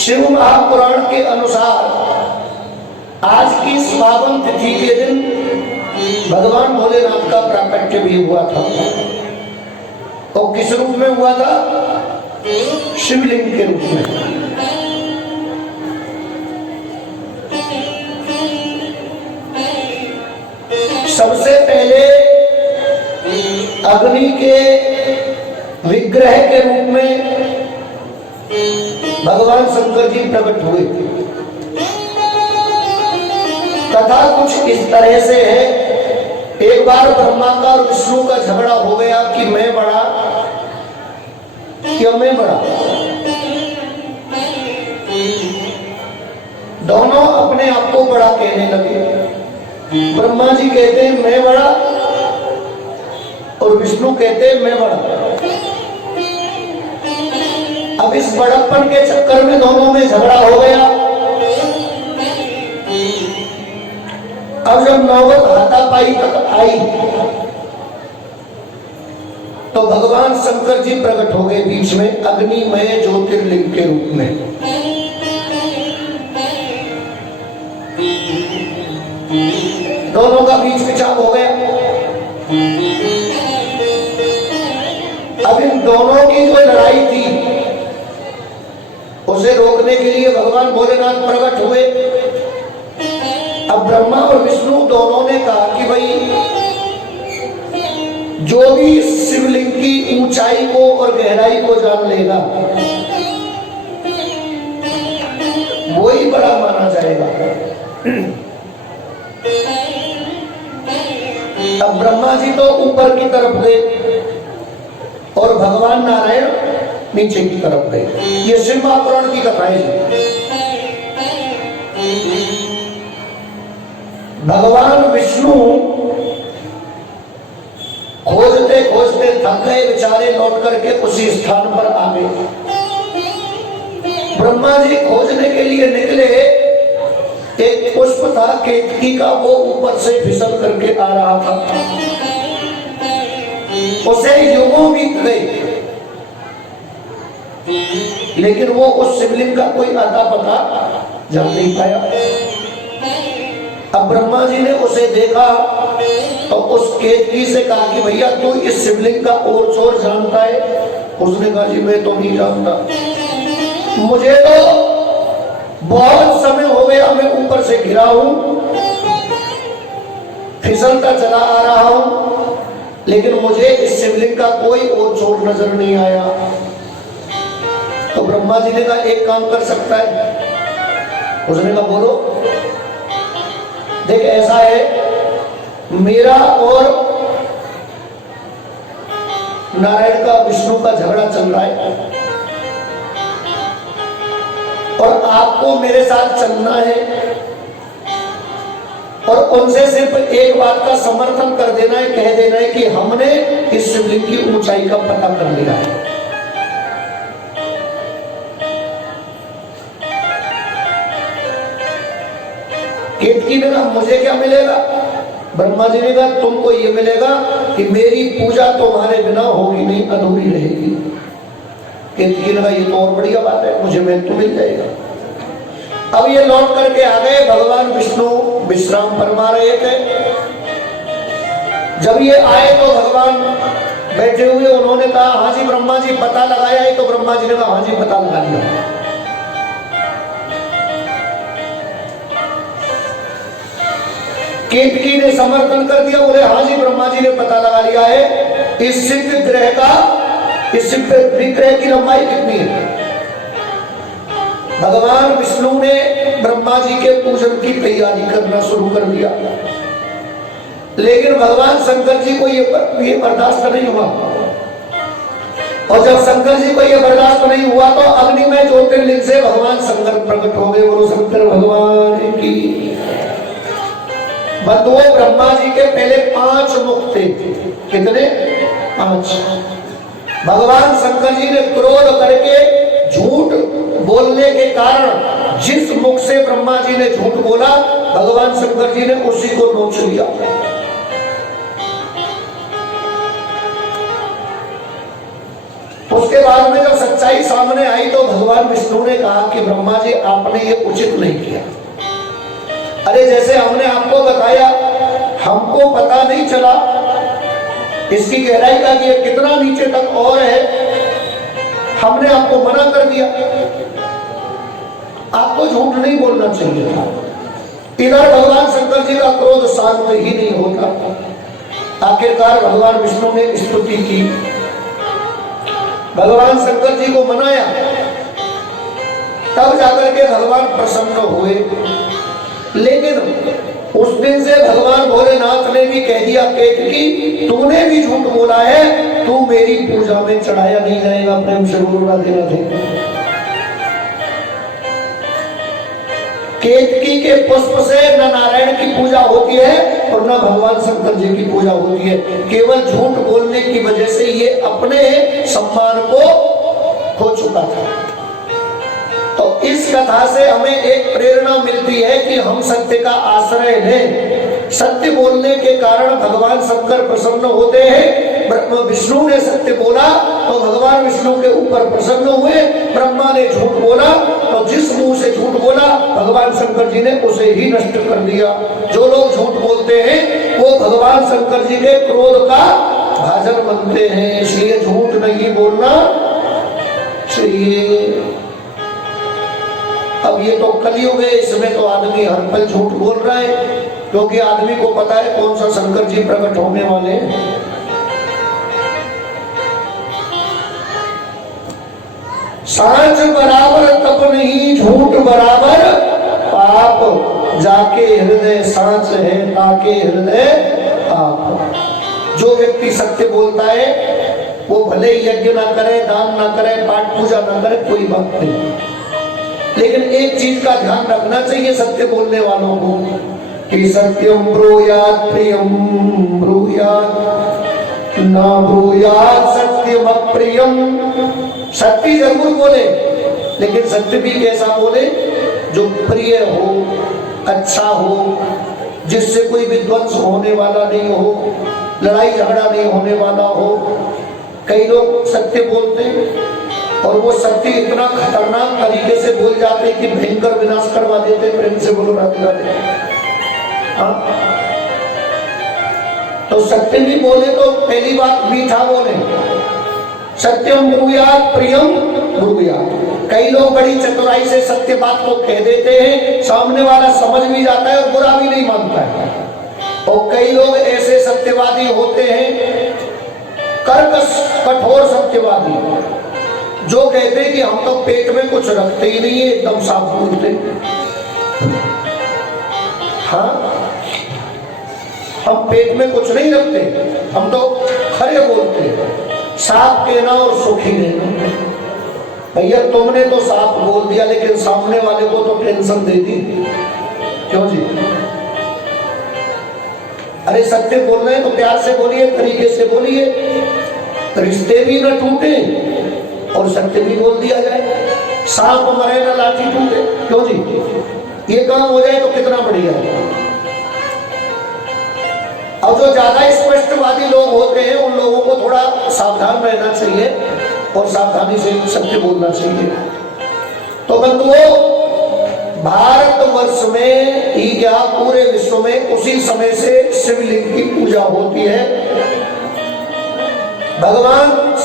शिव महापुराण के अनुसार आज की पावन तिथि के दिन भगवान भोलेनाथ का प्राकट्य भी हुआ था। और किस रूप में हुआ था? शिवलिंग के रूप में। सबसे पहले अग्नि के विग्रह के रूप में भगवान शंकर जी प्रकट हुए। कथा कुछ इस तरह से है, एक बार ब्रह्मा का और विष्णु का झगड़ा हो गया कि मैं बड़ा कि मैं बड़ा। दोनों अपने आप को बड़ा कहने लगे। ब्रह्मा जी कहते हैं मैं बड़ा और विष्णु कहते हैं मैं बड़ा। अब इस बड़प्पन के चक्कर में दोनों में झगड़ा हो गया। अब जब नौबत हाथापाई तक आई तो भगवान शंकर जी प्रकट हो गए बीच में अग्निमय ज्योतिर्लिंग के रूप में। दोनों का बीच खिंचाव हो गया। अब इन दोनों की जो लड़ाई थी उसे रोकने के लिए भगवान भोलेनाथ प्रकट हुए। अब ब्रह्मा और विष्णु दोनों ने कहा कि भाई जो भी शिवलिंग की ऊंचाई को और गहराई को जान लेगा वही बड़ा माना जाएगा। अब ब्रह्मा जी तो ऊपर की तरफ गए और भगवान नारायण नीचे की तरफ गए। ये शिव महापुराण की कथाएं हैं। भगवान विष्णु खोजते खोजते थक गए बेचारे, लौट करके उसी स्थान पर आ गए। ब्रह्मा जी खोजने के लिए निकले, एक पुष्प था केतकी का, वो ऊपर से फिसल करके आ रहा था। उसे युगों बीत गए लेकिन वो उस शिवलिंग का कोई अता पता जान नहीं पाया। अब ब्रह्मा जी ने उसे देखा तो उस केतकी से कहा कि भैया तू इस शिवलिंग का और चोर जानता है? उसने कहा जी मैं तो नहीं जानता, मुझे तो बहुत समय हो गया, मैं ऊपर से गिरा हूं, फिसलता चला आ रहा हूं, लेकिन मुझे इस शिवलिंग का कोई और चोर नजर नहीं आया। तो ब्रह्मा जी ने कहा एक काम कर सकता है। उसने कहा बोलो। देख ऐसा है, मेरा और नारायण का विष्णु का झगड़ा चल रहा है और आपको मेरे साथ चलना है और उनसे सिर्फ एक बात का समर्थन कर देना है, कह देना है कि हमने इस शिवलिंग की ऊंचाई का पता कर लिया है। केतकी ने कहा मुझे क्या मिलेगा? ब्रह्मा जी ने कहा तुमको ये मिलेगा कि मेरी पूजा तुम्हारे बिना होगी नहीं, अधूरी रहेगी। केतकी ने कहा ये तो और बढ़िया बात है, मुझे मिल तो मिल जाएगा। अब ये लौट करके आ गए। भगवान विष्णु विश्राम फरमा रहे थे। जब ये आए तो भगवान बैठे हुए, उन्होंने कहा हाँ जी ब्रह्मा जी पता लगाया है? तो ब्रह्मा जी ने कहा हाँ जी पता लगा लिया। केतकी ने समर्थन कर दिया, बोले हाँ जी ब्रह्मा जी ने पता लगा लिया है। इस सिद्ध ग्रह का, इस सिद्ध विग्रह की लंबाई कितनी है? भगवान विष्णु ने ब्रह्मा जी के पूजन की तैयारी करना शुरू कर दिया, लेकिन भगवान शंकर जी को ये बर्दाश्त नहीं हुआ। और जब शंकर जी को ये बर्दाश्त नहीं हुआ तो अग्निमय ज्योतिर्लिंग से भगवान शंकर प्रकट हो गए। बोलो शंकर भगवान की। बंधुओं ब्रह्मा जी के पहले 5 मुख थे। कितने? 5। भगवान शंकर जी ने क्रोध करके झूठ बोलने के कारण जिस मुख से ब्रह्मा जी ने झूठ बोला, भगवान शंकर जी ने उसी को नोच लिया। उसके बाद में जब सच्चाई सामने आई तो भगवान विष्णु ने कहा कि ब्रह्मा जी आपने ये उचित नहीं किया। अरे जैसे हमने आपको बताया, हमको पता नहीं चला इसकी गहराई का कि ये कितना नीचे तक और है, हमने आपको मना कर दिया। आपको झूठ नहीं बोलना चाहिए था। इधर भगवान शंकर जी का क्रोध शांत ही नहीं होता। आखिरकार भगवान विष्णु ने स्तुति की, भगवान शंकर जी को मनाया, तब जाकर के भगवान प्रसन्न हुए। लेकिन उस दिन से भगवान भोलेनाथ ने भी कह दिया केतकी तूने भी झूठ बोला है, तू मेरी पूजा में चढ़ाया नहीं जाएगा। प्रेम से बोलो राधे राधे। केतकी के पुष्प से न नारायण की पूजा होती है और न भगवान शंकर जी की पूजा होती है। केवल झूठ बोलने की वजह से ये अपने सम्मान को खो चुका था। तो इस कथा से हमें एक प्रेरणा मिलती है कि हम सत्य का आश्रय लें। सत्य बोलने के कारण भगवान शंकर प्रसन्न होते हैं। विष्णु ने सत्य बोला तो भगवान विष्णु के ऊपर प्रसन्न हुए। ब्रह्मा ने झूठ बोला तो जिस मुंह से झूठ बोला भगवान शंकर जी ने उसे ही नष्ट कर दिया। जो लोग झूठ बोलते हैं वो भगवान शंकर जी के क्रोध का भाजन बनते हैं। इसलिए झूठ नहीं बोलना चाहिए। अब ये तो कलयुग है, इसमें तो आदमी हर पल झूठ बोल रहा है, क्योंकि आदमी को पता है कौन सा शंकर जी प्रकट होने वाले हैं। सांच बराबर तप नहीं, झूठ बराबर पाप, जाके हृदय सांच है ताके हृदय पाप। जो व्यक्ति सत्य बोलता है वो भले यज्ञ ना करे, दान ना करे, पाठ पूजा ना करे, कोई बात नहीं, लेकिन एक चीज का ध्यान रखना चाहिए सत्य बोलने वालों को कि सत्यम ब्रूयात् प्रियम ब्रूयात् न ब्रूयात् सत्यम अप्रियम। सत्य जरूर बोले, लेकिन सत्य भी कैसा बोले जो प्रिय हो, अच्छा हो, जिससे कोई विध्वंस होने वाला नहीं हो, लड़ाई झगड़ा नहीं होने वाला हो। कई लोग सत्य बोलते हैं और वो सत्य इतना खतरनाक तरीके से बोल जाते हैं कि भयंकर विनाश करवा देते हैं। प्रेम से बोलो राधे राधे। हाँ, तो सत्य भी बोले तो पहली बात मीठा बोले, सत्यम ब्रूयात् प्रियम ब्रूयात्। कई लोग बड़ी चतुराई से सत्य बात को कह देते हैं, सामने वाला समझ भी जाता है और बुरा भी नहीं मानता है। और कई लोग ऐसे सत्यवादी होते हैं, कर्कश कठोर सत्यवादी, जो कहते हैं कि हम तो पेट में कुछ रखते ही नहीं है, एकदम साफ बोलते। हाँ, हम पेट में कुछ नहीं रखते, हम तो खरे बोलते, साफ कहना और सुखी रहना। भैया तुमने तो साफ बोल दिया, लेकिन सामने वाले को तो टेंशन दे दी। क्यों जी? अरे सत्य बोल रहे हैं तो प्यार से बोलिए, तरीके से बोलिए, रिश्ते भी न टूटे और सत्य भी बोल दिया जाए। सांप मरे ना लाठी टूटे। क्यों जी? ये काम हो जाए तो कितना बढ़िया है। और जो ज्यादा स्पष्टवादी लोग होते हैं उन लोगों को थोड़ा सावधान रहना चाहिए और सावधानी से सत्य बोलना चाहिए। तो बंधुओं, भारतवर्ष में ही क्या पूरे विश्व में उसी समय से शिवलिंग की पूजा होती है। भगवान